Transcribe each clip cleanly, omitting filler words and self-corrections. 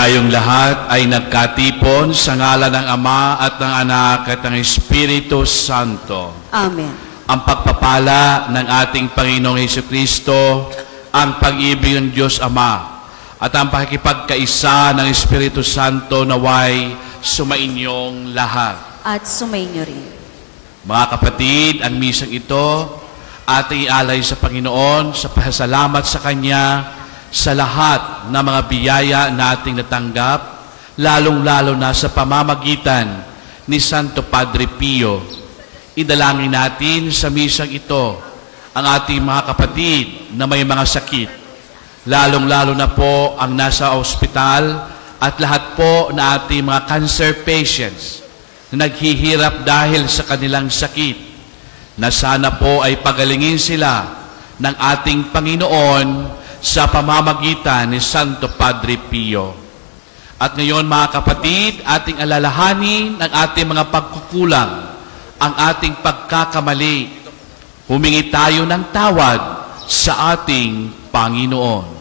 Tayong lahat ay nagkatipon sa ngalan ng Ama at ng Anak at ng Espiritu Santo. Amen. Ang pagpapala ng ating Panginoong Hesukristo, ang pag-ibig ng Diyos Ama, at ang pakikipagkaisa ng Espiritu Santo naway sumainyong lahat. At sumainyo rin. Mga kapatid, ang misang ito ating ialay sa Panginoon sa pasasalamat sa Kanya sa lahat ng mga biyaya nating natanggap, lalong-lalo na sa pamamagitan ni Santo Padre Pio. Idalangin natin sa misang ito ang ating mga kapatid na may mga sakit, lalong-lalo na po ang nasa ospital at lahat po na ating mga cancer patients na naghihirap dahil sa kanilang sakit, na sana po ay pagalingin sila ng ating Panginoon sa pamamagitan ni Santo Padre Pio. At ngayon mga kapatid, ating alalahanin ang ating mga pagkukulang, ang ating pagkakamali. Humingi tayo ng tawad sa ating Panginoon.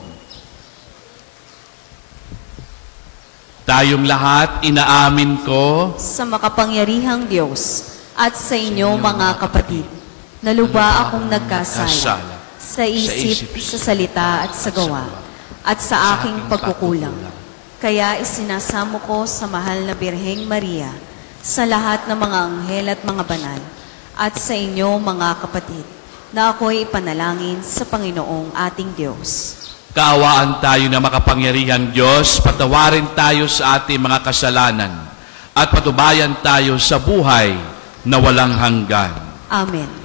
Tayong lahat inaamin ko Sa makapangyarihang Diyos at sa inyo mga kapatid, na lubha akong nagkasala sa isip, sa salita at sa gawa, at sa aking pagkukulang. Kaya isinasamo ko sa mahal na Birheng Maria, sa lahat ng mga anghel at mga banal, at sa inyo mga kapatid, na ako'y ipanalangin sa Panginoong ating Diyos. Kaawaan tayo na makapangyarihang Diyos, patawarin tayo sa ating mga kasalanan, at patubayan tayo sa buhay na walang hanggan. Amen.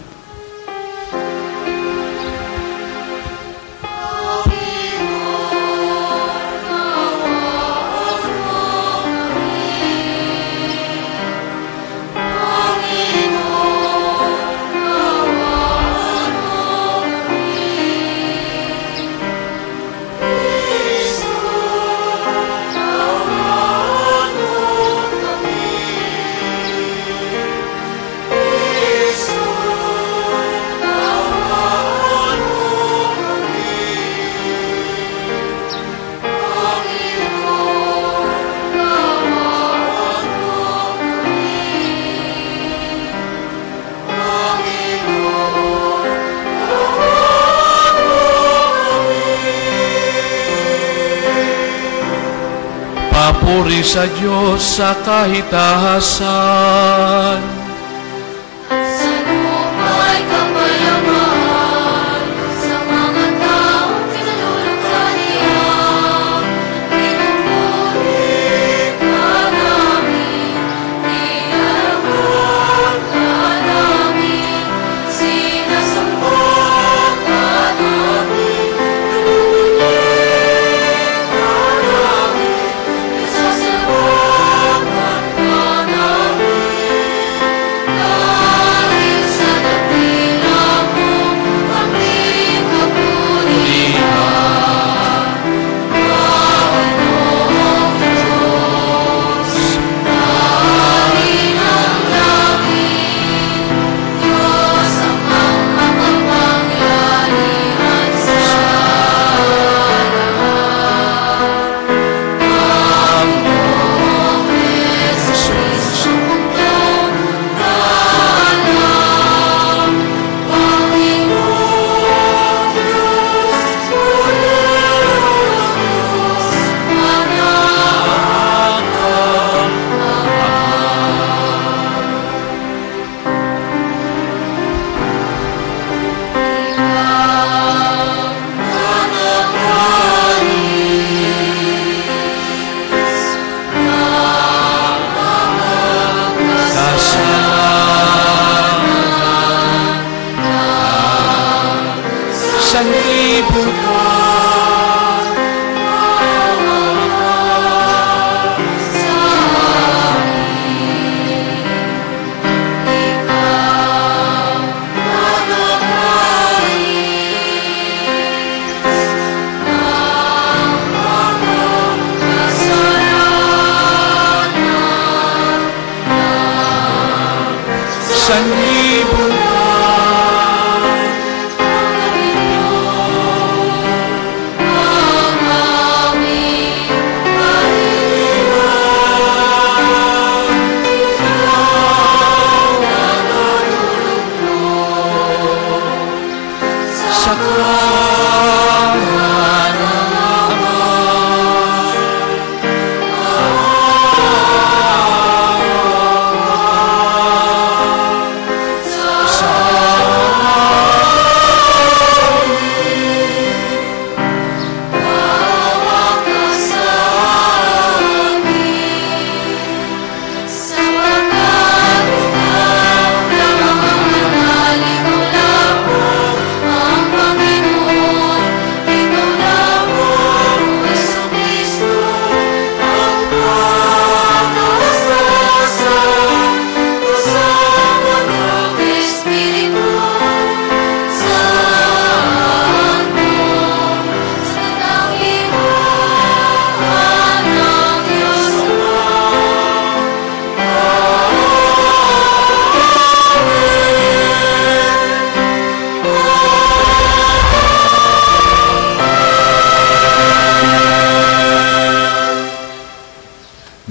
Papuri sa Diyos sa kahitahasan.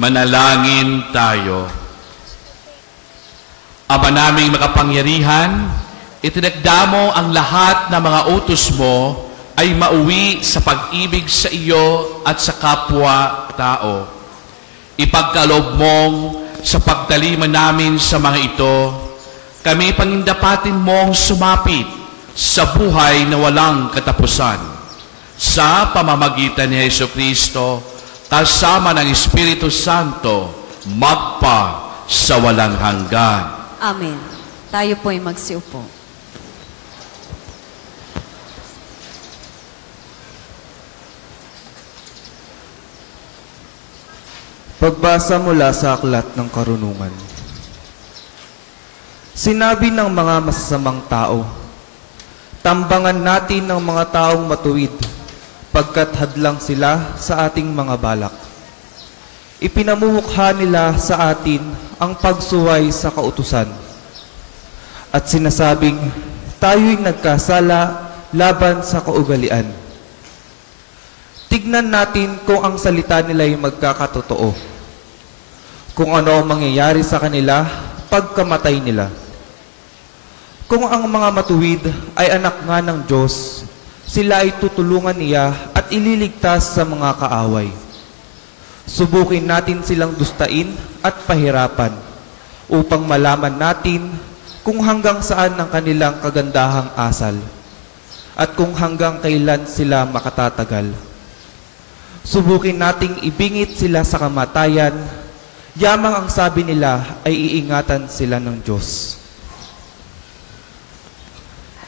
Manalangin tayo. Ama naming makapangyarihan, itinagda mo ang lahat ng mga utos mo ay mauwi sa pag-ibig sa iyo at sa kapwa-tao. Ipagkaloob mong sa pagtalima namin sa mga ito, kami panindapatin mong sumapit sa buhay na walang katapusan. Sa pamamagitan ni Jesucristo, kasama ng Espiritu Santo, magpa sa walang hanggan. Amen. Tayo po'y magsiupo. Pagbasa mula sa Aklat ng Karunungan. Sinabi ng mga masasamang tao, tambangan natin ng mga taong matuwid, pagkat hadlang sila sa ating mga balak. Ipinamumukha nila sa atin ang pagsuway sa kautusan. At sinasabing, tayo'y nagkasala laban sa kaugalian. Tignan natin kung ang salita nila'y magkakatotoo. Kung ano ang mangyayari sa kanila pagkamatay nila. Kung ang mga matuwid ay anak nga ng Diyos, sila ay tutulungan niya at ililigtas sa mga kaaway. Subukin natin silang dustain at pahirapan upang malaman natin kung hanggang saan ang kanilang kagandahang asal at kung hanggang kailan sila makatatagal. Subukin nating ibingit sila sa kamatayan, yamang ang sabi nila ay iingatan sila ng Diyos.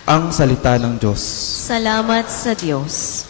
Ang salita ng Diyos. Salamat sa Diyos.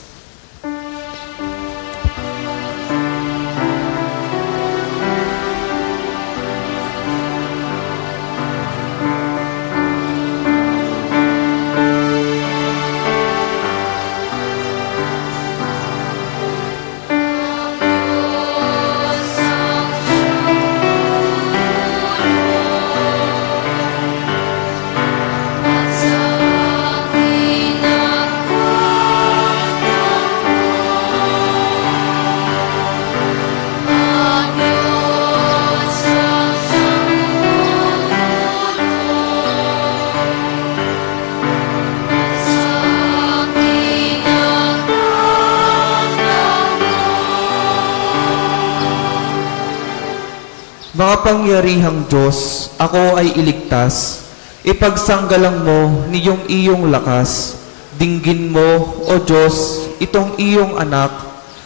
Makapangyarihang Diyos, ako ay iligtas. Ipagsanggalang mo niyong iyong lakas. Dinggin mo, O Diyos, itong iyong anak.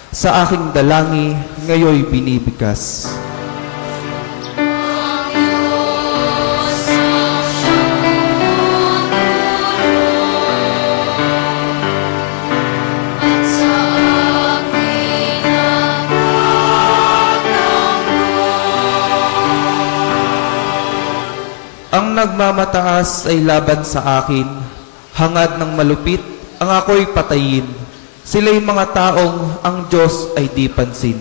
Sa aking dalangi, ngayoy binibigkas. Ang nagmamataas ay laban sa akin, hangad ng malupit, ang ako'y patayin. Sila'y mga taong ang Diyos ay di pansin.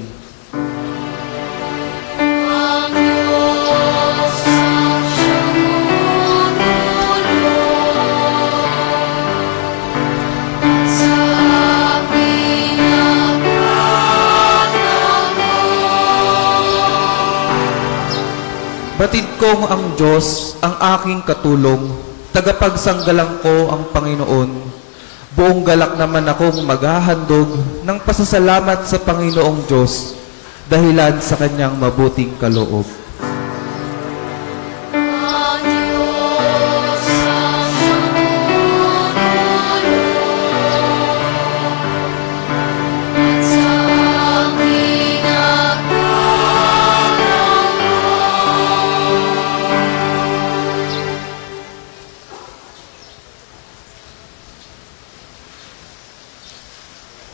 Batid kong ang Diyos, ang aking katulong, tagapagsanggalang ko ang Panginoon. Buong galak naman akong maghahandog ng pasasalamat sa Panginoong Diyos, dahilan sa kanyang mabuting kaloob.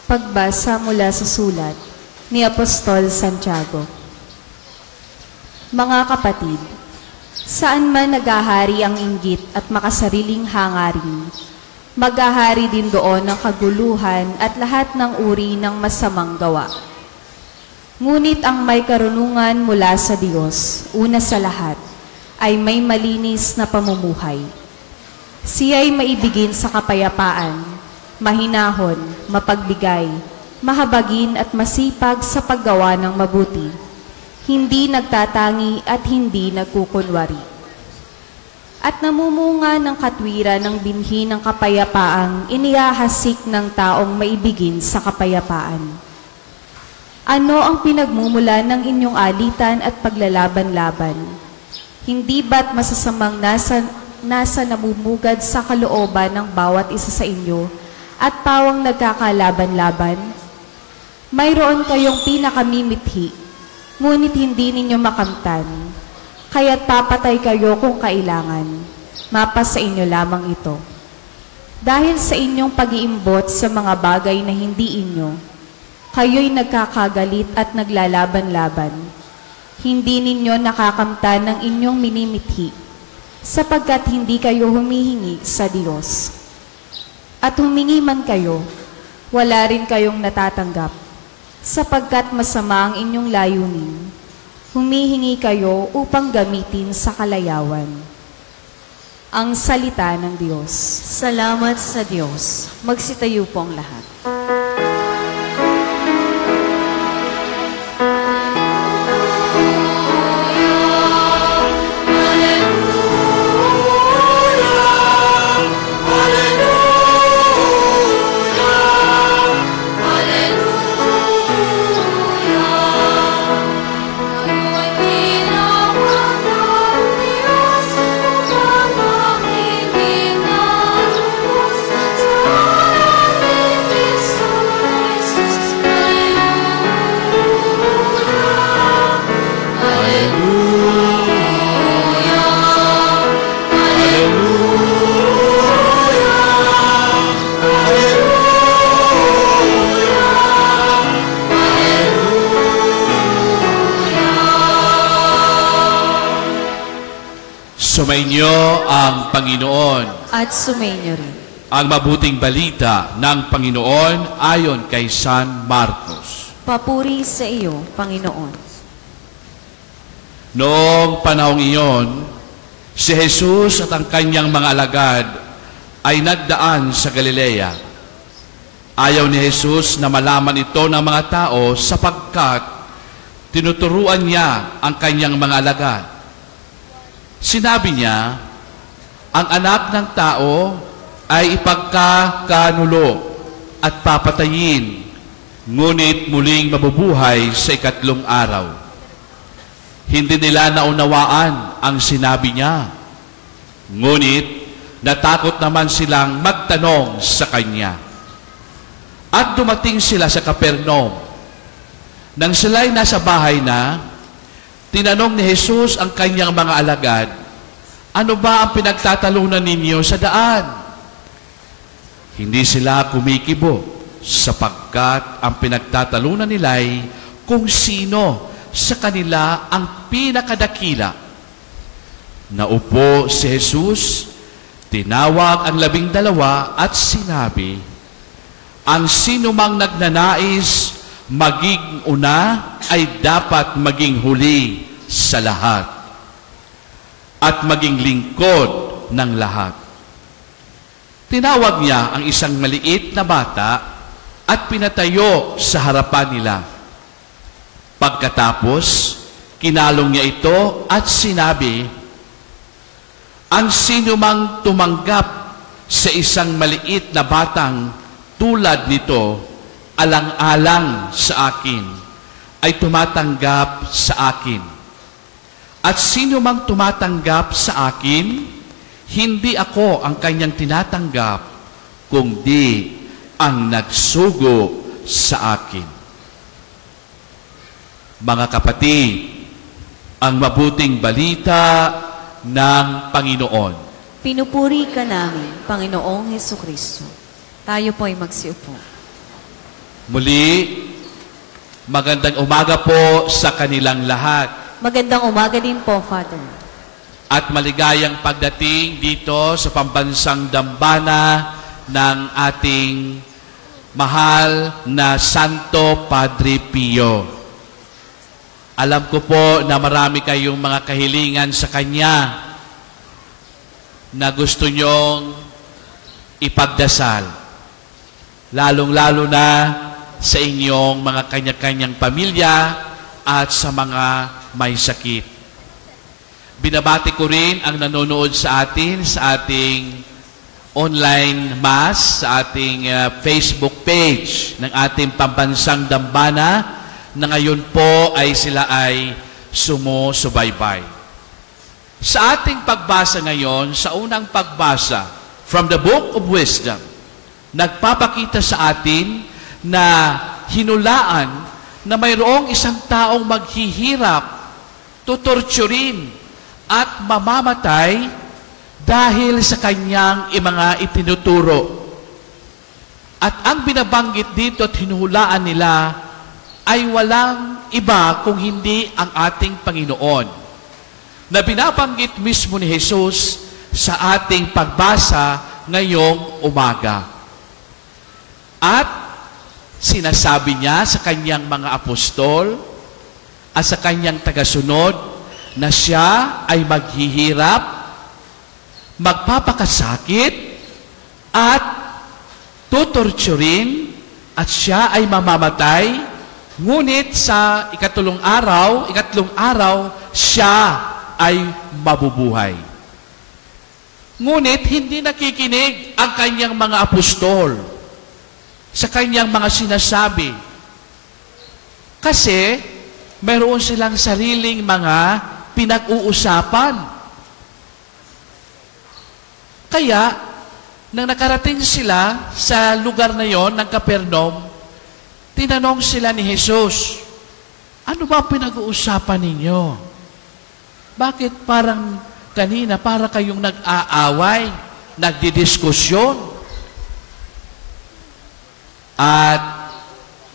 Pagbasa mula sa sulat ni Apostol Santiago. Mga kapatid, saan man naghahari ang inggit at makasariling hangarin, maghahari din doon ang kaguluhan at lahat ng uri ng masamang gawa. Ngunit ang may karunungan mula sa Diyos, una sa lahat, ay may malinis na pamumuhay. Siya'y maibigin sa kapayapaan, mahinahon, mapagbigay, mahabagin at masipag sa paggawa ng mabuti. hindi nagtatangi at hindi nagkukunwari. At namumunga ng katwiran ng binhi ng kapayapaang inihahasik ng taong maibigin sa kapayapaan. Ano ang pinagmumula ng inyong alitan at paglalaban-laban? Hindi ba't masasamang nasa namumugad sa kalooban ng bawat isa sa inyo at pawang nagkakalaban-laban? Mayroon kayong pinakamimithi, ngunit hindi ninyo makamtan, kaya't papatay kayo kung kailangan. Mapa sa inyo lamang ito. Dahil sa inyong pag-iimbot sa mga bagay na hindi inyo, kayo'y nagkakagalit at naglalaban-laban. Hindi ninyo nakakamtan ng inyong minimithi, sapagkat hindi kayo humihingi sa Diyos. At humingi man kayo, wala rin kayong natatanggap, sapagkat masama ang inyong layunin. Humihingi kayo upang gamitin sa kalayawan. Ang salita ng Diyos. Salamat sa Diyos. Magsitayo po ang lahat. Sumainyo ang Panginoon. At sumainyo rin. Ang mabuting balita ng Panginoon ayon kay San Marcos. Papuri sa iyo, Panginoon. Noong panahong iyon, si Jesus at ang kanyang mga alagad ay nagdaan sa Galilea. Ayaw ni Jesus na malaman ito ng mga tao sapagkat tinuturuan niya ang kanyang mga alagad. Sinabi niya, ang anak ng tao ay ipagkakanulo at papatayin, ngunit muling mabubuhay sa ikatlong araw. Hindi nila naunawaan ang sinabi niya, ngunit natakot naman silang magtanong sa kanya. At dumating sila sa Capernaum. Nang sila'y nasa bahay na, tinanong ni Jesus ang kanyang mga alagad, ano ba ang pinagtatalunan ninyo sa daan? Hindi sila kumikibo sapagkat ang pinagtatalunan nila'y kung sino sa kanila ang pinakadakila. Naupo si Jesus, tinawag ang 12 at sinabi, ang sinumang nagnanais maging una ay dapat maging huli sa lahat at maging lingkod ng lahat. Tinawag niya ang isang maliit na bata at pinatayo sa harapan nila. Pagkatapos, kinalong niya ito at sinabi, ang sinumang tumanggap sa isang maliit na batang tulad nito, alang-alang sa akin, ay tumatanggap sa akin. At sino mang tumatanggap sa akin, hindi ako ang kanyang tinatanggap, kundi ang nagsugo sa akin. Mga kapatid, ang mabuting balita ng Panginoon. Pinupuri ka namin, Panginoong Hesukristo. Tayo po ay magsiupo. Muli, magandang umaga po sa kanilang lahat. Magandang umaga din po, Father. At maligayang pagdating dito sa pambansang dambana ng ating mahal na Santo Padre Pio. Alam ko po na marami kayong mga kahilingan sa Kanya na gusto nyong ipagdasal. Lalong-lalo na sa inyong mga kanya-kanyang pamilya at sa mga may sakit. Binabati ko rin ang nanonood sa atin sa ating online mass, sa ating Facebook page ng ating pambansang dambana na ngayon po ay sila ay sumusubaybay. Sa ating pagbasa ngayon, sa unang pagbasa from the Book of Wisdom, nagpapakita sa atin na hinulaan na mayroong isang taong maghihirap, tutorturin, at mamamatay dahil sa kanyang mga itinuturo. At ang binabanggit dito at hinuhulaan nila ay walang iba kung hindi ang ating Panginoon, na binabanggit mismo ni Jesus sa ating pagbasa ngayong umaga. At sinasabi niya sa kanyang mga apostol at sa kanyang tagasunod na siya ay maghihirap, magpapakasakit, at tutorturin, at siya ay mamamatay, ngunit sa ikatlong araw, siya ay mabubuhay. Ngunit hindi nakikinig ang kanyang mga apostol sa kanyang mga sinasabi. Kasi mayroon silang sariling mga pinag-uusapan. Kaya, nang nakarating sila sa lugar na yon ng Capernaum, tinanong sila ni Jesus, ano ba pinag-uusapan ninyo? Bakit parang kanina, para kayong nag-aaway, nagdidiskusyon? At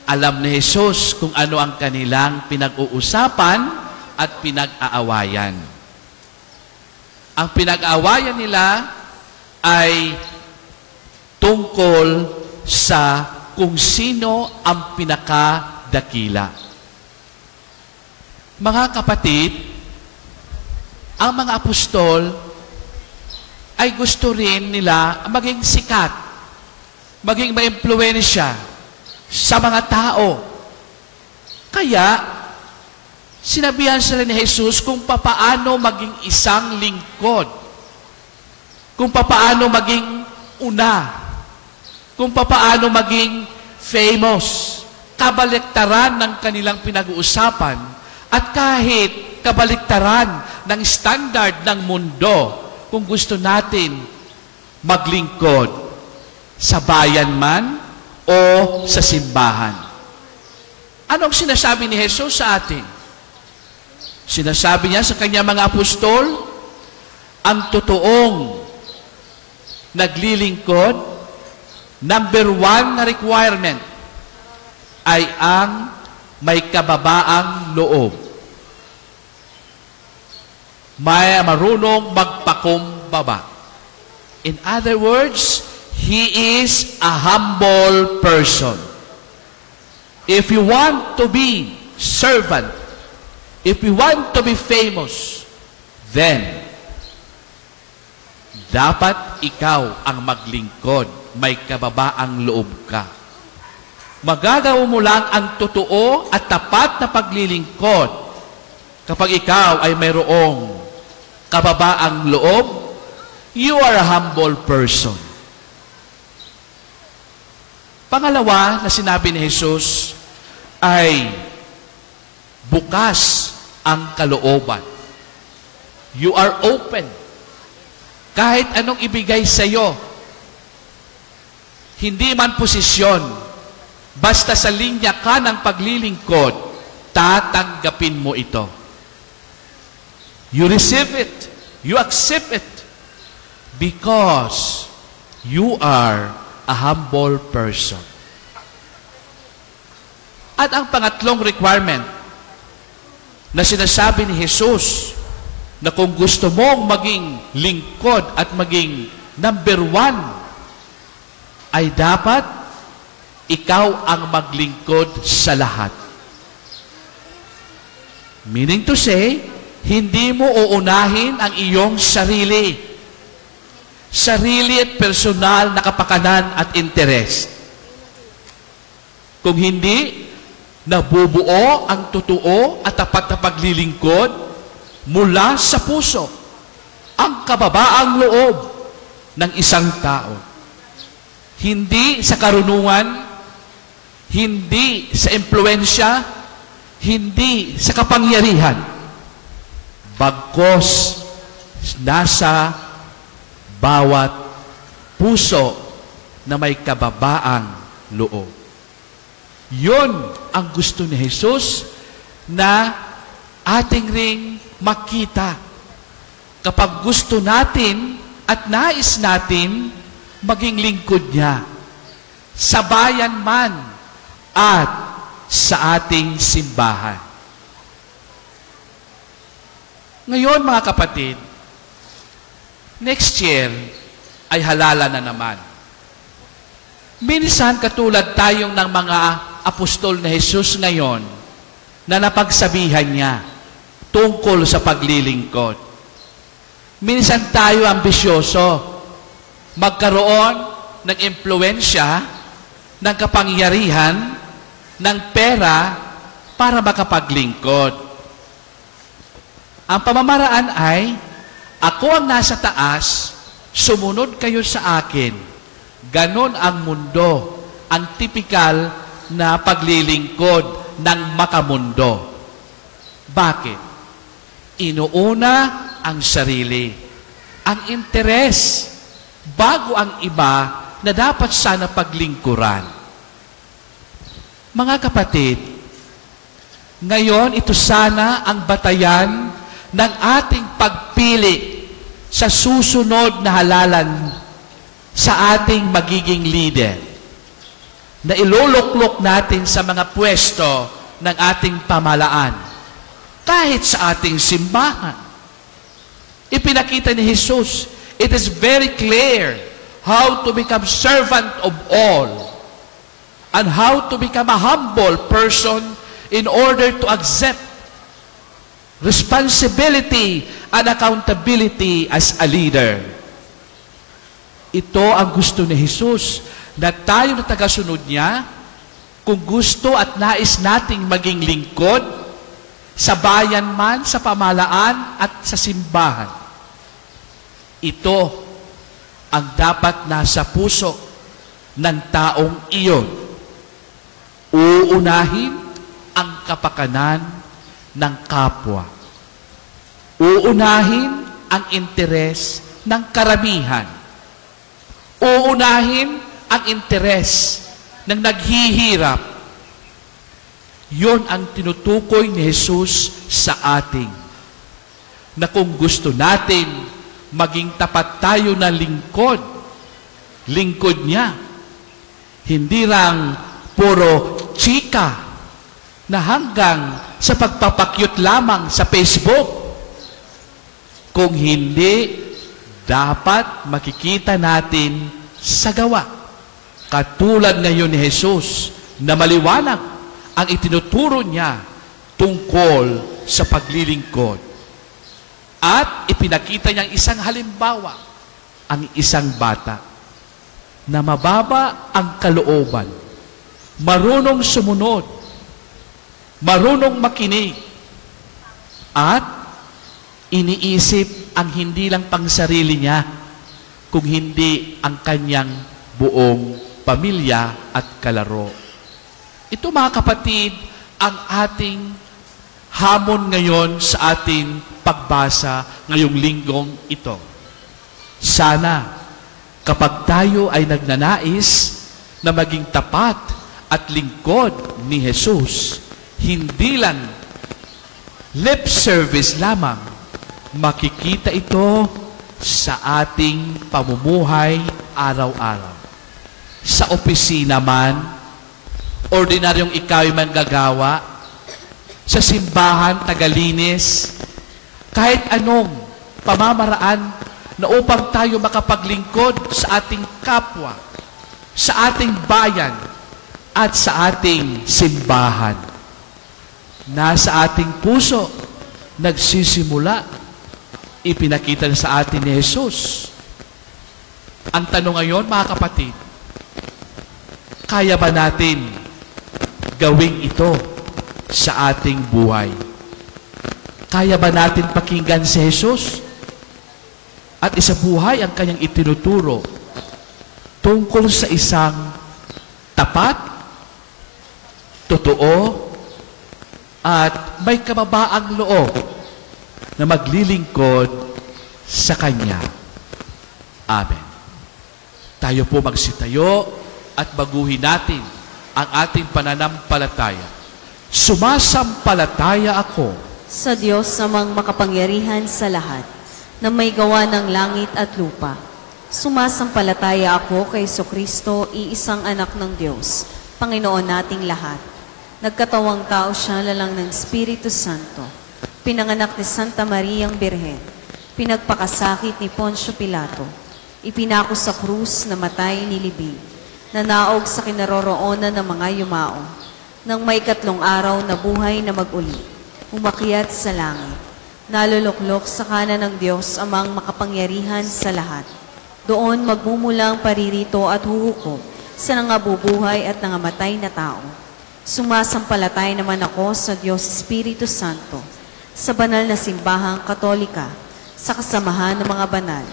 alam ni Jesus kung ano ang kanilang pinag-uusapan at pinag-aawayan. Ang pinag-aawayan nila ay tungkol sa kung sino ang pinakadakila. Mga kapatid, ang mga apostol ay gusto rin nila maging sikat, maging maimpluwensya sa mga tao. Kaya, sinabihan sila ni Jesus kung papaano maging isang lingkod, kung papaano maging una, kung papaano maging famous, kabaliktaran ng kanilang pinag-uusapan, at kahit kabaliktaran ng standard ng mundo kung gusto natin maglingkod sa bayan man o sa simbahan. Anong sinasabi ni Jesus sa atin? Sinasabi niya sa kanya mga apostol, ang totoong naglilingkod, number 1 na requirement ay ang may kababaang loob. May marunong magpakumbaba. In other words, he is a humble person. If you want to be servant, if you want to be famous, then dapat ikaw ang maglingkod, may kababaang loob ka. Magagawa mo lang ang totoo at tapat na paglilingkod kapag ikaw ay mayroong kababaang loob. You are a humble person. Pangalawa na sinabi ni Jesus ay bukas ang kalooban. You are open. Kahit anong ibigay sa iyo, hindi man posisyon, basta sa linya ka ng paglilingkod, tatanggapin mo ito. You receive it. You accept it. Because you are a humble person. At ang pangatlong requirement na sinasabi ni Jesus, na kung gusto mong maging lingkod at maging number 1, ay dapat ikaw ang maglingkod sa lahat. Meaning to say, hindi mo uunahin ang iyong sarili. Sarili at personal na kapakanan at interest. Kung hindi, Nabubuo ang totoo at tapat na paglilingkod mula sa puso, ang kababaang loob ng isang tao. Hindi sa karunungan, hindi sa impluensya, hindi sa kapangyarihan. Bagkus nasa bawat puso na may kababaang loob. Yun ang gusto ni Jesus na ating ring makita. Kapag gusto natin at nais natin maging lingkod niya, sa bayan man at sa ating simbahan. Ngayon mga kapatid, next year ay halala na naman. Minsan katulad tayong ng mga apostol na Jesus ngayon na napagsabihan niya tungkol sa paglilingkod. Minsan tayo ambisyoso, magkaroon ng impluensya, ng kapangyarihan, ng pera para makapaglingkod. Ang pamamaraan ay, ako ang nasa taas, sumunod kayo sa akin. Ganon ang mundo, ang tipikal na paglilingkod ng makamundo. Bakit? Inuuna ang sarili, ang interes, bago ang iba na dapat sana paglingkuran. Mga kapatid, ngayon ito sana ang batayan ng ating pagpili sa susunod na halalan sa ating magiging leader, na iluluklok natin sa mga pwesto ng ating pamalaan, kahit sa ating simbahan. Ipinakita ni Jesus, it is very clear how to become servant of all and how to become a humble person in order to accept responsibility and accountability as a leader. Ito ang gusto ni Jesus, na tayo na tagasunod niya, kung gusto at nais nating maging lingkod, sa bayan man, sa pamalaan, at sa simbahan. Ito ang dapat nasa puso ng taong iyon. Uunahin ang kapakanan ng kapwa. Uunahin ang interes ng karamihan. Uunahin ang interes ng naghihirap. Yon ang tinutukoy ni Jesus sa ating. Na kung gusto natin maging tapat tayo na lingkod niya, hindi lang puro chika na hanggang sa pagpapakyut lamang sa Facebook. Kung hindi, dapat makikita natin sa gawa. Katulad ngayon ni Jesus na maliwanag ang itinuturo niya tungkol sa paglilingkod. At ipinakita niyang isang halimbawa, ang isang bata na mababa ang kalooban, marunong sumunod, marunong makinig, at iniisip ang hindi lang pang sarili niya, kung hindi ang kanyang buong pamilya at kalaro. Ito mga kapatid, ang ating hamon ngayon sa ating pagbasa ngayong linggong ito. Sana, kapag tayo ay nagnanais na maging tapat at lingkod ni Jesus, hindi lang lip service lamang, makikita ito sa ating pamumuhay araw-araw. Sa opisina man, ordinaryong ikaw'y manggagawa, sa simbahan, tagalinis, kahit anong pamamaraan na upang tayo makapaglingkod sa ating kapwa, sa ating bayan, at sa ating simbahan. Nasa ating puso, nagsisimula. Ipinakita na sa atin ni Jesus. Ang tanong ngayon, mga kapatid, kaya ba natin gawing ito sa ating buhay. Kaya ba natin pakinggan si Jesus? At isabuhay ang kanyang itinuturo tungkol sa isang tapat, totoo, at may kababaang loob na maglilingkod sa Kanya. Amen. Tayo po magsitayo at baguhin natin ang ating pananampalataya. Sumasampalataya ako sa Diyos namang makapangyarihan sa lahat, na may gawa ng langit at lupa. Sumasampalataya ako kay Jesucristo, iisang anak ng Diyos, Panginoon nating lahat. Nagkatawang tao siya lalang ng Espiritu Santo. Pinanganak ni Santa Mariang Birhen. Pinagpakasakit ni Poncio Pilato. Ipinako sa krus, namatay, nilibing. Nanaog sa kinaroroonan ng mga yumao. Nang may 3 araw na buhay na mag-uli, umakyat sa langit. Naluluklok sa kanan ng Diyos amang makapangyarihan sa lahat. Doon magmumulang paririto at huhukom sa nangabubuhay at nangamatay na tao. Sumasampalatay naman ako sa Diyos Espiritu Santo, sa banal na simbahang Katolika, sa kasamahan ng mga banal,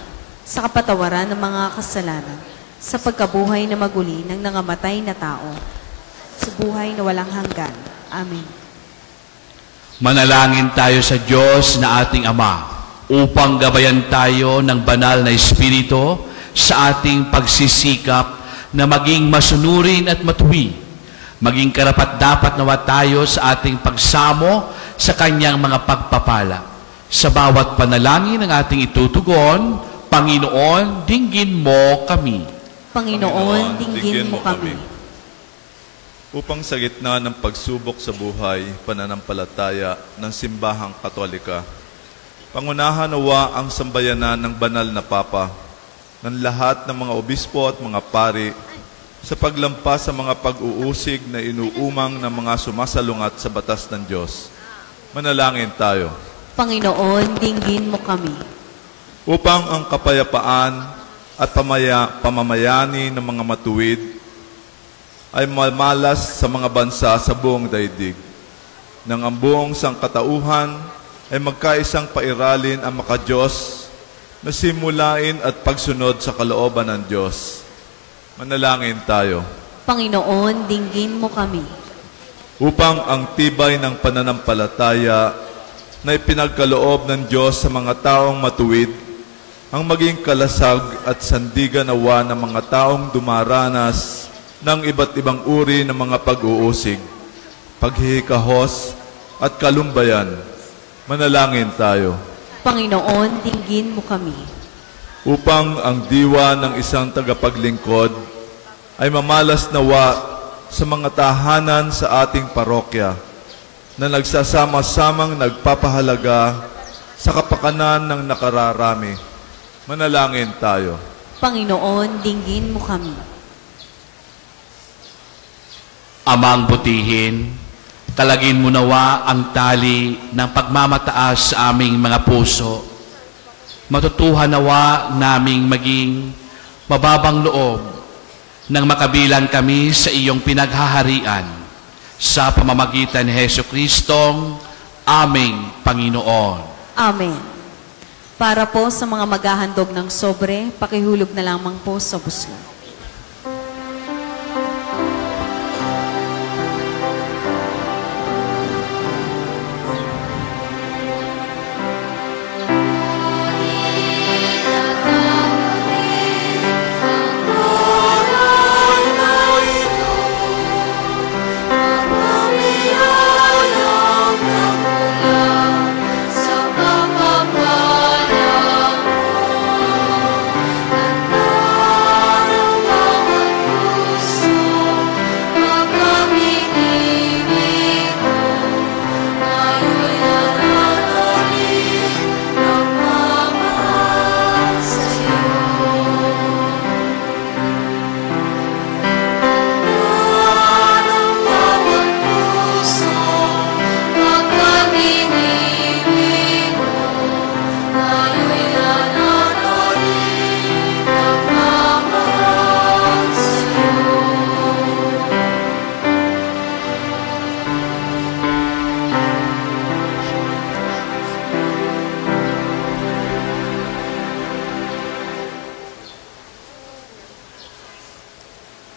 sa kapatawaran ng mga kasalanan, sa pagkabuhay na maguli ng nangamatay na tao, sa buhay na walang hanggan. Amen. Manalangin tayo sa Diyos na ating Ama upang gabayan tayo ng banal na Espiritu sa ating pagsisikap na maging masunurin at matuwid, maging karapat-dapat nawa tayo sa ating pagsamo sa Kanyang mga pagpapala. Sa bawat panalangin ng ating itutugon, Panginoon, dinggin mo kami. Panginoon, dinggin mo kami. Upang sa gitna ng pagsubok sa buhay, pananampalataya ng Simbahang Katolika, pangunahan nawa ang sambayanan ng banal na Papa, ng lahat ng mga obispo at mga pari, sa paglampas sa mga pag-uusig na inuumang ng mga sumasalungat sa batas ng Diyos. Manalangin tayo. Panginoon, dinggin mo kami. Upang ang kapayapaan at pamamayani ng mga matuwid ay mamalas sa mga bansa sa buong daigdig, nang ang buong sangkatauhan ay magkaisang pairalin ang makadiyos na simulain at pagsunod sa kalooban ng Diyos. Manalangin tayo. Panginoon, dinggin mo kami. Upang ang tibay ng pananampalataya na ipinagkaloob ng Diyos sa mga taong matuwid, ang maging kalasag at sandigan nawa ng mga taong dumaranas ng iba't ibang uri ng mga pag-uusig, paghihikahos at kalumbayan. Manalangin tayo. Panginoon, dinggin mo kami. Upang ang diwa ng isang tagapaglingkod ay mamalas nawa sa mga tahanan sa ating parokya na nagsasama-samang nagpapahalaga sa kapakanan ng nakararami. Manalangin tayo. Panginoon, dinggin mo kami. Amang butihin, talagin mo nawa ang tali ng pagmamataas sa aming mga puso. Matutuhan nawa naming maging mababang loob nang makabilang kami sa iyong pinaghaharian sa pamamagitan ni Jesucristong aming Panginoon. Amen. Para po sa mga maghahandog ng sobre, pakihulog na lamang po sa buslo.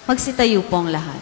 Magsitayo po ang lahat.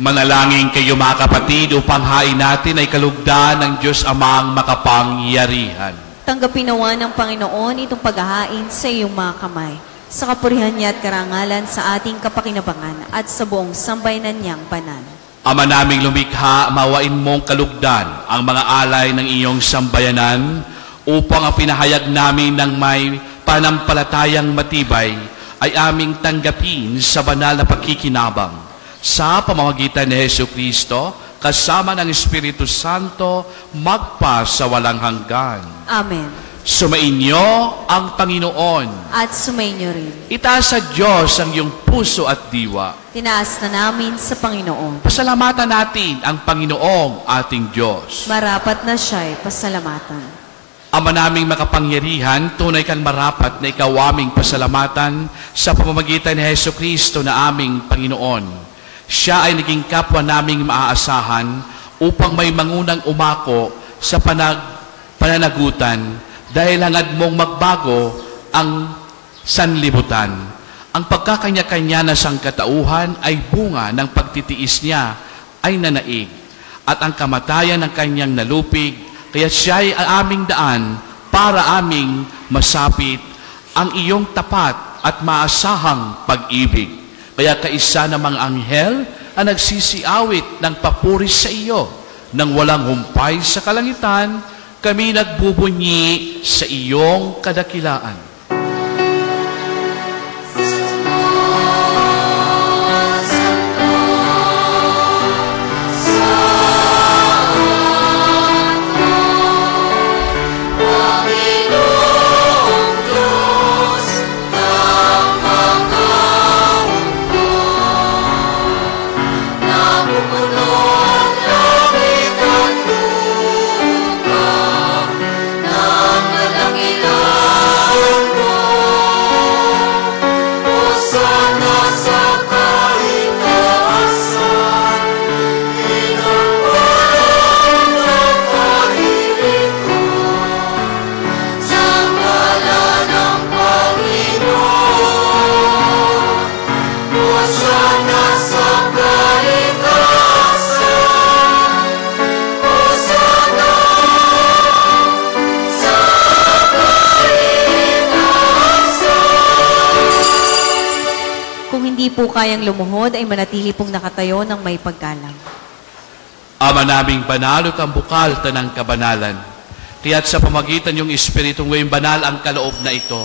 Manalangin kayo mga kapatid upang hain natin ay kalugdan ng Diyos Amang makapangyarihan. Tanggapin nawa ng Panginoon itong paghahain sa iyong mga kamay, sa kapurihan niya at karangalan sa ating kapakinabangan at sa buong sambayanan niyang banal. Ama naming lumikha, mawain mong kalugdan ang mga alay ng iyong sambayanan upang ang pinahayag namin ng may panampalatayang matibay ay aming tanggapin sa banal na pagkikinabang. Sa pamamagitan ni Jesucristo, kasama ng Espiritu Santo, magpa sa walang hanggan. Amen. Sumainyo ang Panginoon. At sumainyo rin. Itaas sa Diyos ang iyong puso at diwa. Tinaas na namin sa Panginoon. Pasalamatan natin ang Panginoong ating Diyos. Marapat na siya'y pasalamatan. Ama naming makapangyarihan, tunay kang marapat na ikaw aming pasalamatan sa pamamagitan ni Jesucristo na aming Panginoon. Siya ay naging kapwa naming maaasahan upang may mangunang umako sa pananagutan dahil hangad mong magbago ang sanlibutan. Ang pagkakanya-kanya na sangkatauhan ay bunga ng pagtitiis niya ay nanaig at ang kamatayan ng kanyang nalupig, kaya siya ay aming daan para aming masapit ang iyong tapat at maasahang pag-ibig. Kaya kaisa ng mga anghel ang nagsisiawit ng papuri sa iyo. Nang walang humpay sa kalangitan, kami nagbubunyi sa iyong kadakilaan. Po kayang lumuhod ay manatili pong nakatayo ng may paggalang. Ama naming banal kang bukal tanang kabanalan, kaya't sa pamagitan yung Espiritong ngayong banal ang kaloob na ito,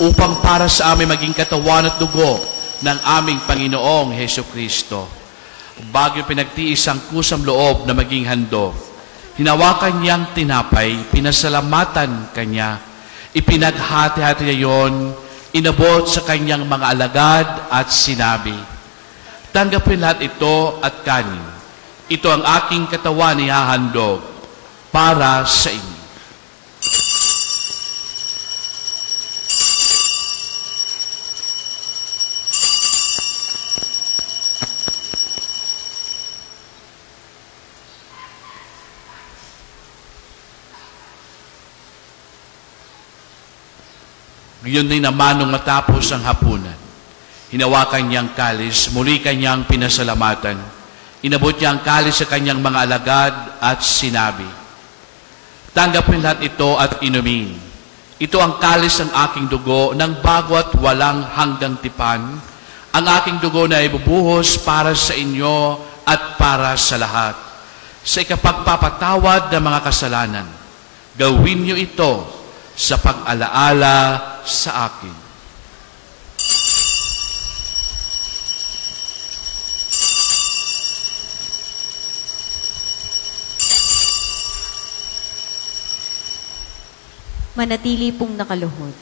upang para sa amin maging katawan at dugo ng aming Panginoong Jesucristo. Bago pinagtiis ang kusang loob na maging handog, hinawakan niyang tinapay, pinasalamatan kanya, ipinaghati-hati niya yon, inabot sa kanyang mga alagad at sinabi, tanggapin lahat ito at kanin. Ito ang aking katawan ihahandog para sa inyo. Ngayon din naman nung matapos ang hapunan, hinawakan niyang kalis, muli kanyang pinasalamatan. Inabot niya ang kalis sa kanyang mga alagad at sinabi, tanggapin lahat ito at inumin. Ito ang kalis ng aking dugo ng bago at walang hanggang tipan. Ang aking dugo na ibubuhos para sa inyo at para sa lahat. Sa ikapagpapatawad ng mga kasalanan, gawin niyo ito sa pag-alaala sa akin. Manatili pong nakaluhod.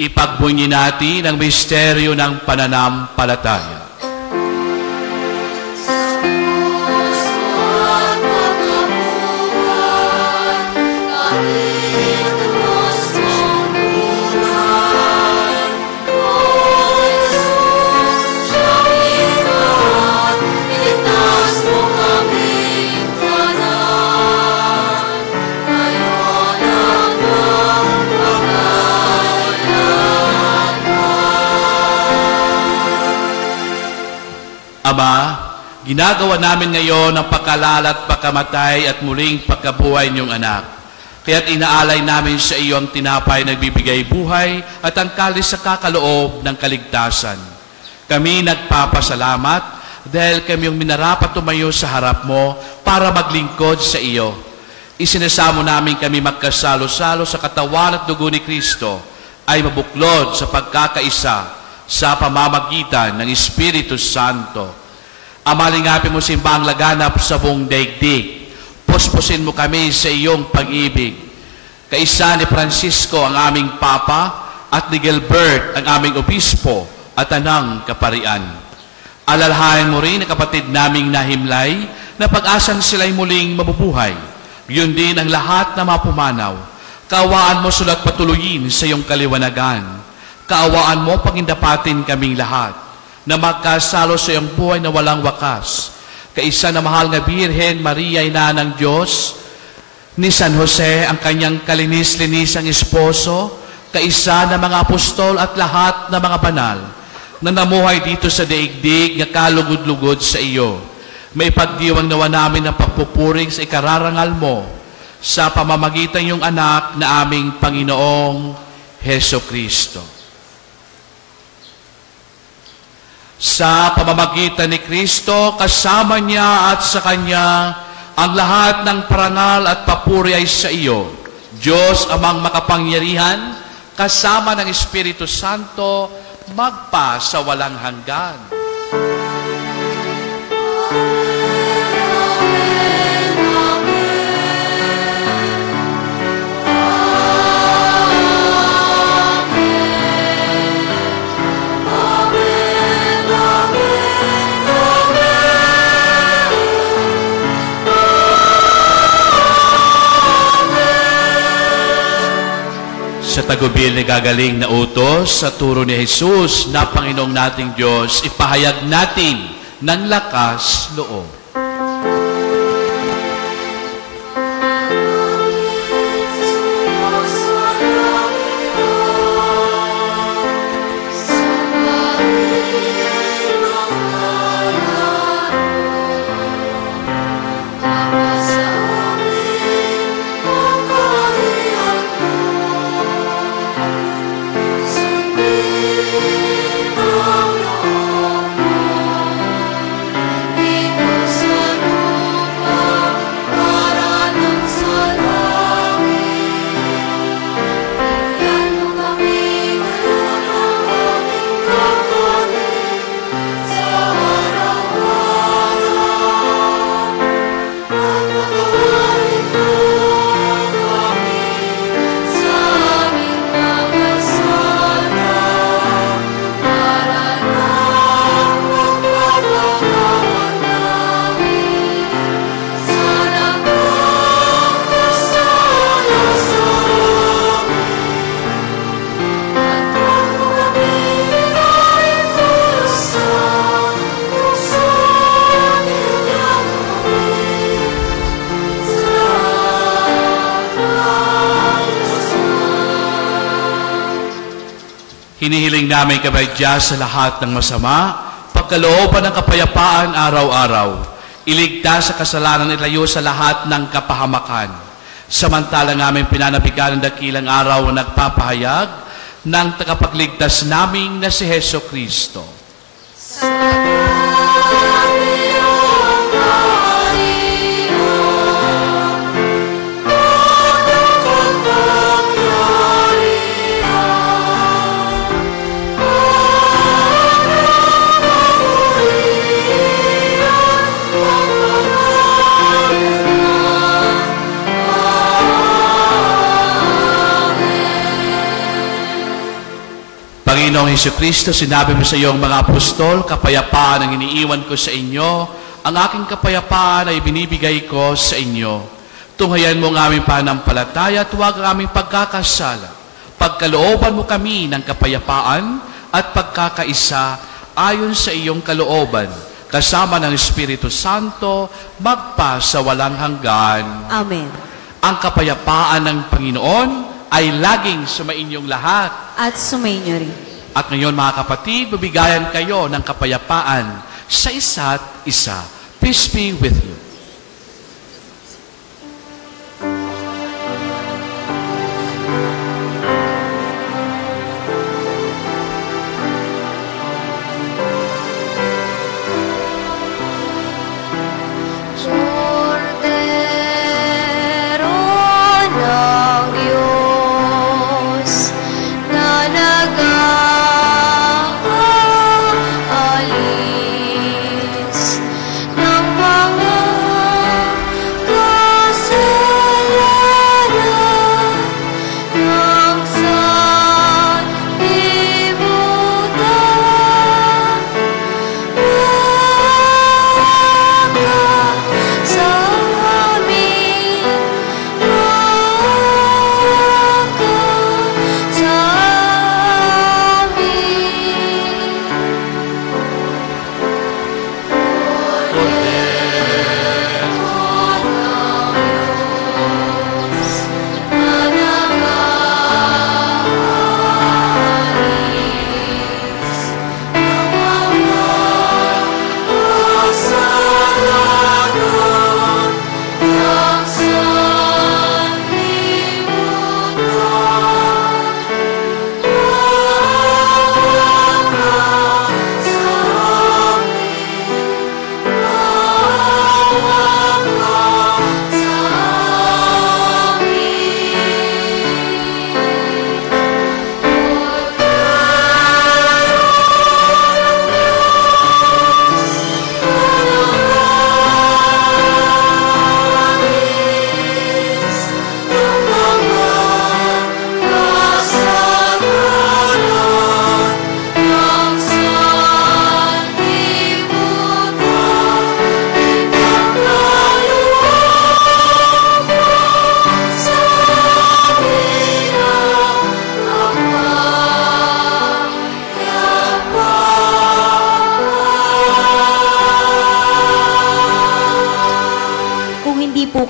Ipagbunyi natin ang misteryo ng pananampalataya. Ama, ginagawa namin ngayon ang pagkalala at pagkamatay at muling pagkabuhay niyong anak. Kaya't inaalay namin sa iyo ang tinapay na nagbibigay buhay at ang kalis sa kakaloob ng kaligtasan. Kami nagpapasalamat dahil kami yung minarapat tumayo sa harap mo para maglingkod sa iyo. Isinasamo namin kami magkasalo-salo sa katawan at dugo ni Kristo ay mabuklod sa pagkakaisa sa pamamagitan ng Espiritu Santo. Amalingapin mo simbang laganap sa buong daigdig. Puspusin mo kami sa iyong pag-ibig. Kaisa ni Francisco ang aming Papa at ni Gilbert ang aming Obispo at anang kaparian. Alalahanin mo rin ang kapatid naming nahimlay na pag-asang sila'y muling mabubuhay. Yun din ang lahat na mapumanaw. Kaawaan mo sulat patuloyin sa iyong kaliwanagan. Kaawaan mo pagindapatin kaming lahat na magkasalo sa iyong buhay na walang wakas. Kaisa na mahal na Birhen Maria, ina ng Diyos, ni San Jose, ang kanyang kalinis-linisang esposo, kaisa na mga apostol at lahat na mga banal na namuhay dito sa daigdig na kalugod-lugod sa iyo. May pagdiwang nawa namin ng pagpupuring sa ikararangal mo sa pamamagitan yung anak na aming Panginoong Heso Kristo. Sa pamamagitan ni Kristo, kasama niya at sa Kanya, ang lahat ng parangal at papuri ay sa iyo. Diyos amang makapangyarihan, kasama ng Espiritu Santo, magpa sa walang hanggan. Sa tagubil ni gagaling na utos sa turo ni Jesus na Panginoong nating Diyos, ipahayag natin ng lakas loob. Hinihiling namin kabaydya sa lahat ng masama, pagkalooban ng kapayapaan araw-araw, iligtas sa kasalanan at ilayo sa lahat ng kapahamakan. Samantalang aming pinanabigan ng dakilang araw na nagpapahayag ng tagapagligtas naming na si Heso Kristo. Panginoong Hesukristo, sinabi mo sa iyong mga apostol, kapayapaan ang iniiwan ko sa inyo, ang aking kapayapaan ay binibigay ko sa inyo. Tunghayan mo ang aming pananampalataya at huwag ang aming pagkakasala. Pagkalooban mo kami ng kapayapaan at pagkakaisa ayon sa iyong kalooban, kasama ng Espiritu Santo, magpa sa walang hanggan. Amen. Ang kapayapaan ng Panginoon ay laging sumainyong lahat. At sumainyo rin. At ngayon mga kapatid, bibigayan kayo ng kapayapaan sa isa't isa. Peace be with you.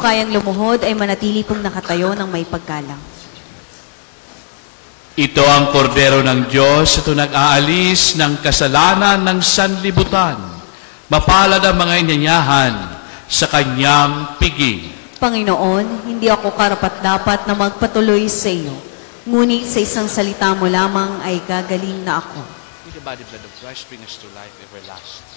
kayang lumuhod ay manatili pong nakatayo ng may paggalang. Ito ang kordero ng Diyos, ito nag-aalis ng kasalanan ng sanlibutan. Mapalad ang mga inanyahan sa kanyang piging. Panginoon, hindi ako karapat-dapat na magpatuloy sa iyo. Ngunit sa isang salita mo lamang ay gagaling na ako. May the body blood of Christ bring us to life everlasting.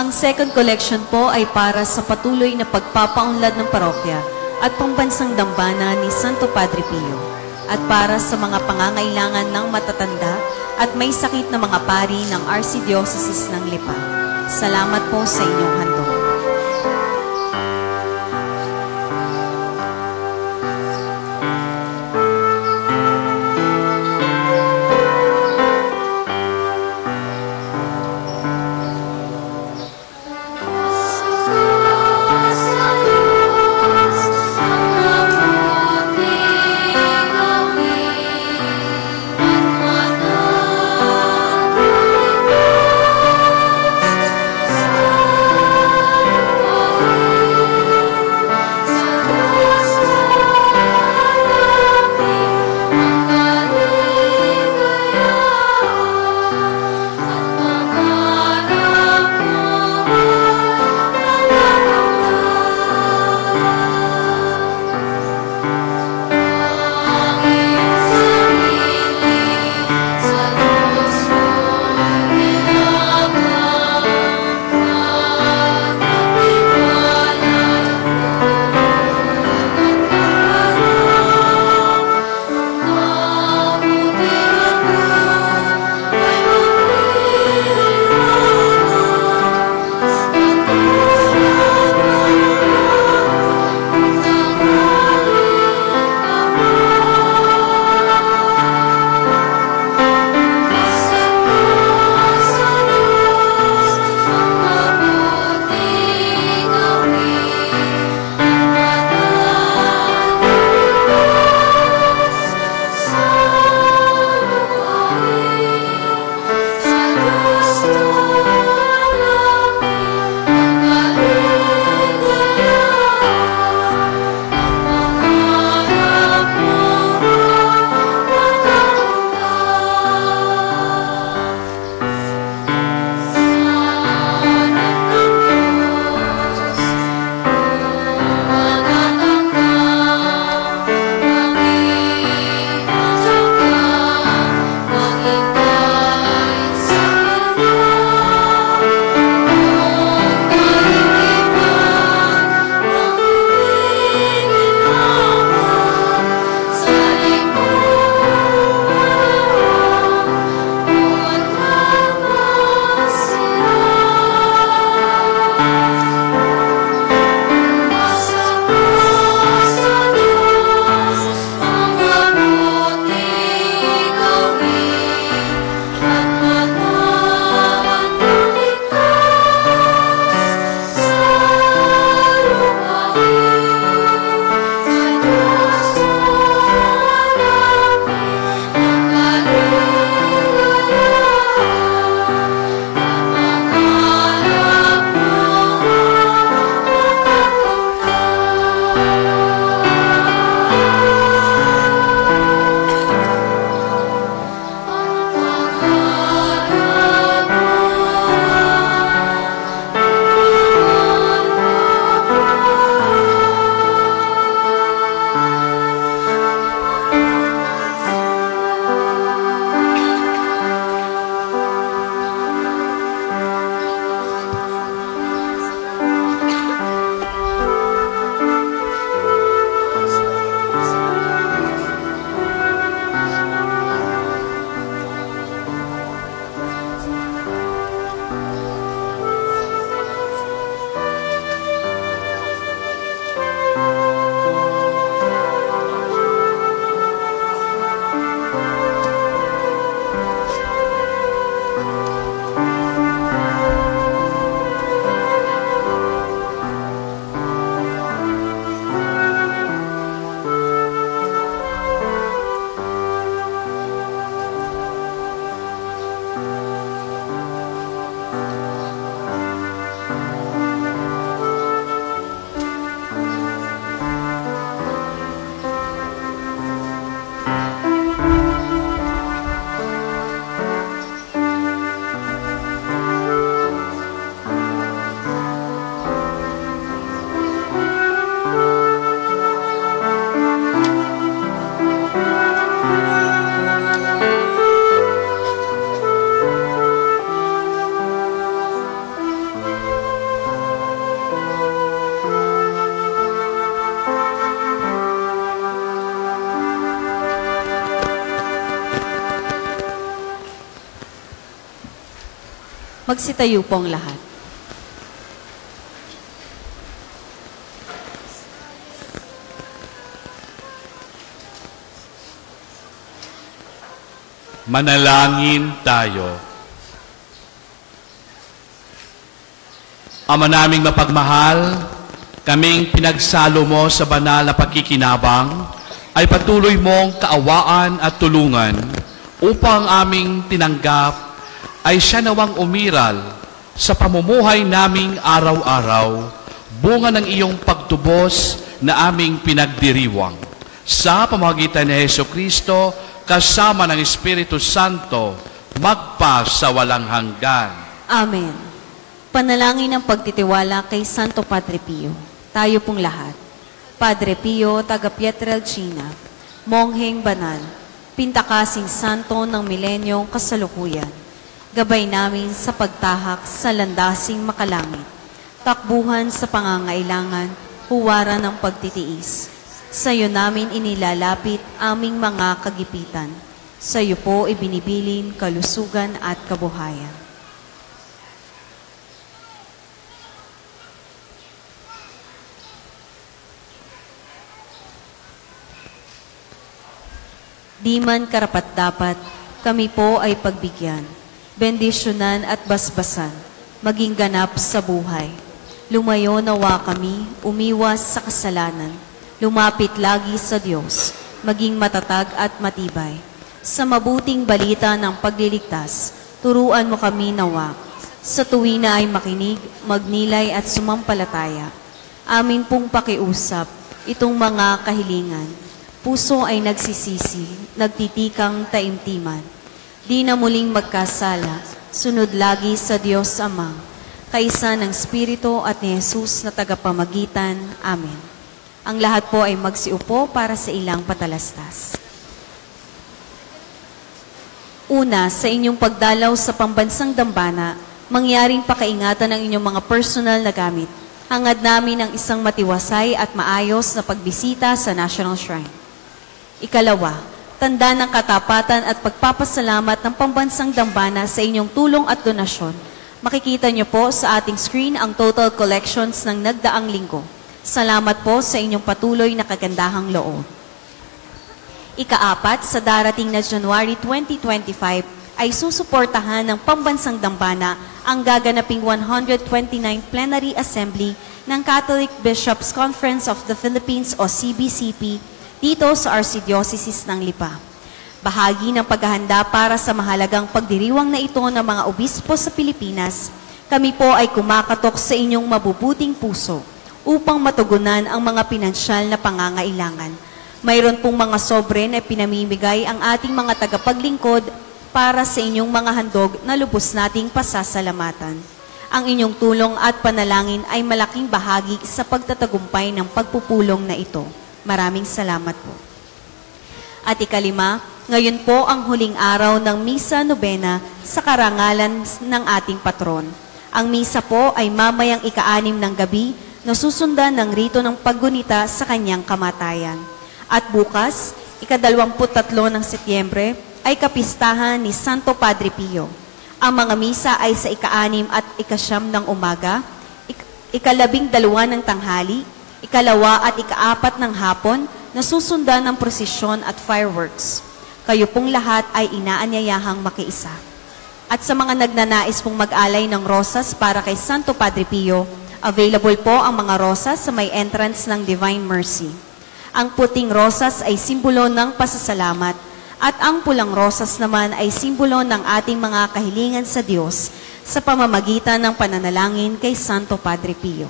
Ang second collection po ay para sa patuloy na pagpapaunlad ng parokya at pambansang dambana ni Santo Padre Pio at para sa mga pangangailangan ng matatanda at may sakit na mga pari ng Archdiocese ng Lipa. Salamat po sa inyong handog. Magsitayo po ang lahat. Manalangin tayo. Ama naming mapagmahal, kaming pinagsalo mo sa banal na pagkikinabang, ay patuloy mong kaawaan at tulungan upang aming tinanggap ay siya nawang umiral sa pamumuhay naming araw-araw, bunga ng iyong pagtubos na aming pinagdiriwang. Sa pamamagitan ni Jesucristo, kasama ng Espiritu Santo, magpa sa walang hanggan. Amen. Panalangin ng pagtitiwala kay Santo Padre Pio. Tayo pong lahat. Padre Pio, taga Pietrelcina, mongheng banal, pintakasing santo ng milenyong kasalukuyan, gabay namin sa pagtahak sa landasing makalangit, takbuhan sa pangangailangan, huwaran ng pagtitiis. Sa iyo namin inilalapit aming mga kagipitan. Sa iyo po ibinibilin kalusugan at kabuhayan. Di man karapat-dapat, kami po ay pagbigyan, bendisyonan at basbasan, maging ganap sa buhay. Lumayo nawa kami, umiwas sa kasalanan, lumapit lagi sa Diyos, maging matatag at matibay. Sa mabuting balita ng pagliligtas, turuan mo kami nawa. Sa tuwina ay makinig, magnilay at sumampalataya. Amin pong pakiusap, itong mga kahilingan. Puso ay nagsisisi, nagtitikang taimtiman. Di na muling magkasala, sunod lagi sa Diyos Amang, kaisa ng Espiritu at ni Jesus na tagapamagitan. Amen. Ang lahat po ay magsiupo para sa ilang patalastas. Una, sa inyong pagdalaw sa pambansang dambana, mangyaring pakaingatan ng inyong mga personal na gamit. Hangad namin ang isang matiwasay at maayos na pagbisita sa National Shrine. Ikalawa, tanda ng katapatan at pagpapasalamat ng pambansang dambana sa inyong tulong at donasyon. Makikita niyo po sa ating screen ang total collections ng nagdaang linggo. Salamat po sa inyong patuloy na kagandahang loob. Ikaapat, sa darating na January 2025 ay susuportahan ng pambansang dambana ang gaganaping 129th Plenary Assembly ng Catholic Bishops' Conference of the Philippines o CBCP dito sa Archdiocese ng Lipa. Bahagi ng paghahanda para sa mahalagang pagdiriwang na ito ng mga obispo sa Pilipinas, kami po ay kumakatok sa inyong mabubuting puso upang matugunan ang mga pinansyal na pangangailangan. Mayroon pong mga sobre na pinamimigay ang ating mga tagapaglingkod para sa inyong mga handog na lubos nating pasasalamatan. Ang inyong tulong at panalangin ay malaking bahagi sa pagtatagumpay ng pagpupulong na ito. Maraming salamat po. At ikalima, ngayon po ang huling araw ng Misa Nobena sa karangalan ng ating patron. Ang misa po ay mamayang ika-6 ng gabi na susundan ng rito ng paggunita sa kanyang kamatayan. At bukas, ika-23 ng Setyembre, ay kapistahan ni Santo Padre Pio. Ang mga misa ay sa ika-6 at ika-9 ng umaga, ika-12 ng tanghali, ika-2 at ika-4 ng hapon na susundan ng prosesyon at fireworks. Kayo pong lahat ay inaanyayahang makiisa. At sa mga nagnanais pong mag-alay ng rosas para kay Santo Padre Pio, available po ang mga rosas sa may entrance ng Divine Mercy. Ang puting rosas ay simbolo ng pasasalamat at ang pulang rosas naman ay simbolo ng ating mga kahilingan sa Diyos sa pamamagitan ng pananalangin kay Santo Padre Pio.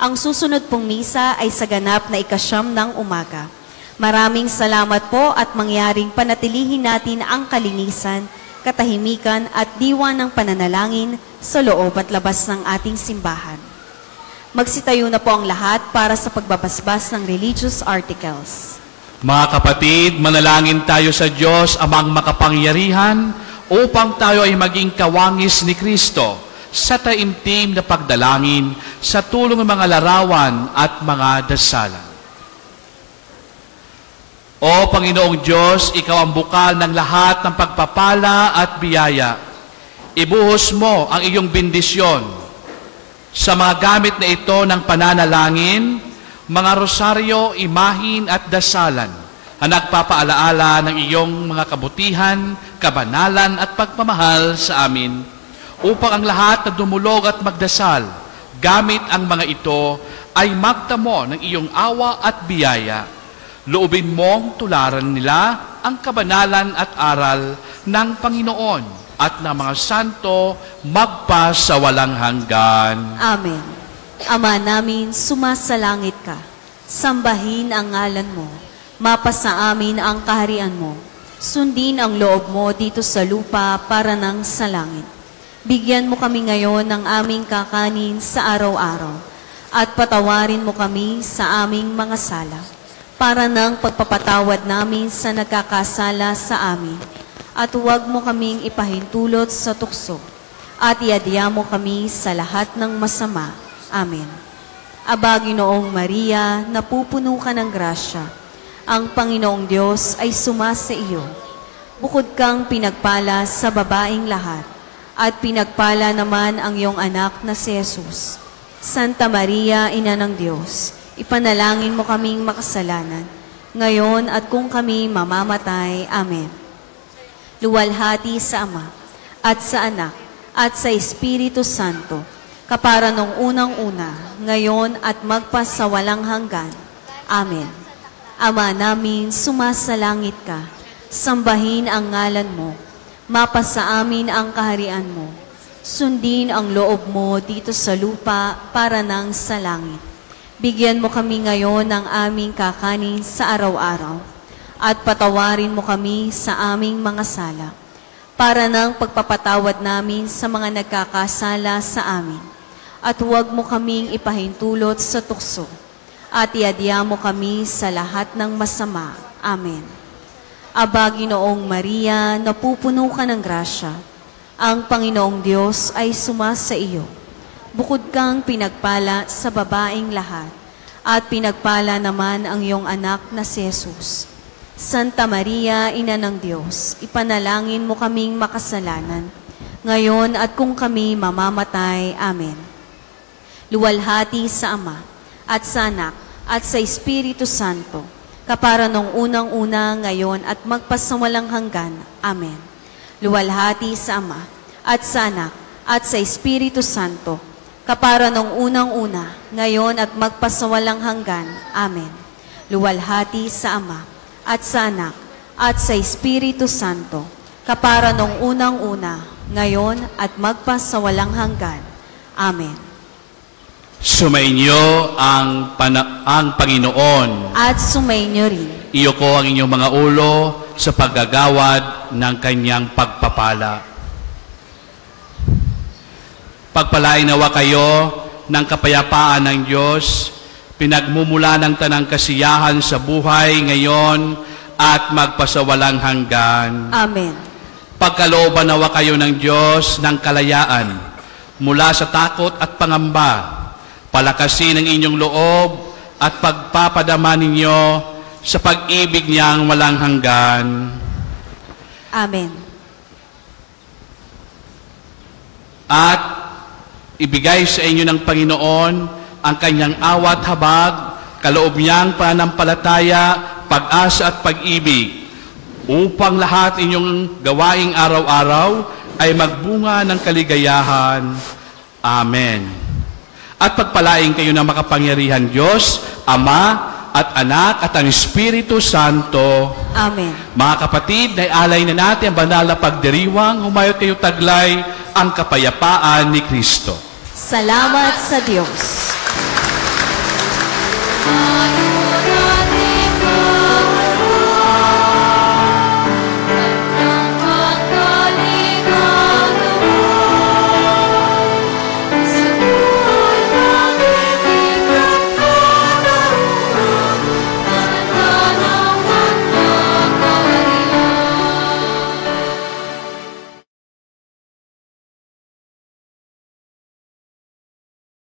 Ang susunod pong misa ay sa ganap na ika-9 ng umaga. Maraming salamat po at mangyaring panatilihin natin ang kalinisan, katahimikan at diwa ng pananalangin sa loob at labas ng ating simbahan. Magsitayo na po ang lahat para sa pagbabasbas ng religious articles. Mga kapatid, manalangin tayo sa Diyos amang makapangyarihan upang tayo ay maging kawangis ni Kristo sa taimtim na pagdalangin sa tulong ng mga larawan at mga dasalan. O Panginoong Diyos, Ikaw ang bukal ng lahat ng pagpapala at biyaya. Ibuhos mo ang iyong bendisyon sa mga gamit na ito ng pananalangin, mga rosaryo, imahin at dasalan na nagpapaalaala ng iyong mga kabutihan, kabanalan at pagmamahal sa amin, upang ang lahat na dumulog at magdasal gamit ang mga ito ay magtamo ng iyong awa at biyaya. Loobin mong tularan nila ang kabanalan at aral ng Panginoon at ng mga santo magpa sa walang hanggan. Amen. Ama namin, sumasalangit ka. Sambahin ang ngalan mo. Mapasa amin ang kaharian mo. Sundin ang loob mo dito sa lupa para nang sa langit. Bigyan mo kami ngayon ng aming kakanin sa araw-araw. At patawarin mo kami sa aming mga sala, para nang pagpapatawad namin sa nagkakasala sa amin. At huwag mo kaming ipahintulot sa tukso, at iadya mo kami sa lahat ng masama. Amen. Aba, Ginoong Maria, napupuno ka ng grasya. Ang Panginoong Diyos ay sumasa iyo. Bukod kang pinagpala sa babaeng lahat, at pinagpala naman ang iyong anak na si Jesus. Santa Maria, Ina ng Diyos, ipanalangin mo kaming makasalanan, ngayon at kung kami mamamatay. Amen. Luwalhati sa Ama, at sa Anak, at sa Espiritu Santo, kapara nung unang-una, ngayon at magpasawalang hanggan. Amen. Ama namin, sumasalangit ka, sambahin ang ngalan mo, mapasa amin ang kaharian mo, sundin ang loob mo dito sa lupa para nang sa langit. Bigyan mo kami ngayon ng aming kakanin sa araw-araw, at patawarin mo kami sa aming mga sala, para nang pagpapatawad namin sa mga nagkakasala sa amin. At huwag mo kaming ipahintulot sa tukso, at iadya mo kami sa lahat ng masama. Amen. Aba, Ginoong Maria, napupuno ka ng grasya. Ang Panginoong Diyos ay sumasa iyo. Bukod kang pinagpala sa babaeng lahat, at pinagpala naman ang iyong anak na si Jesus. Santa Maria, Ina ng Diyos, ipanalangin mo kaming makasalanan, ngayon at kung kami mamamatay. Amen. Luwalhati sa Ama, at sa Anak, at sa Espiritu Santo, kapara nung unang-una, ngayon at magpasawalang hanggan. Amen. Luwalhati sa Ama, at sa Anak, at sa Espiritu Santo, kapara nung unang-una, ngayon at magpasawalang hanggan. Amen. Luwalhati sa Ama, at sa Anak, at sa Espiritu Santo, kapara nung unang-una, ngayon at magpasawalang hanggan. Amen. Sumainyo ang Panginoon. At sumainyo rin. Iyoko ang inyong mga ulo sa paggagawad ng kanyang pagpapala. Pagpalain nawa kayo ng kapayapaan ng Diyos, pinagmumula ng tanang kasiyahan sa buhay ngayon at magpasawalang hanggan. Amen. Pagkalooban nawa kayo ng Diyos ng kalayaan mula sa takot at pangamba. Palakasin ang inyong loob at pagpapadama ninyo sa pag-ibig niyang walang hanggan. Amen. At ibigay sa inyo ng Panginoon ang kanyang awat habag, kaloob niyang pananampalataya, pag-asa at pag-ibig, upang lahat inyong gawaing araw-araw ay magbunga ng kaligayahan. Amen. At pagpalain kayo ng makapangyarihan Diyos, Ama at Anak at ang Espiritu Santo. Amen. Mga kapatid, naialay na natin ang banal na pagdiriwang, humayot kayo taglay ang kapayapaan ni Kristo. Salamat sa Diyos.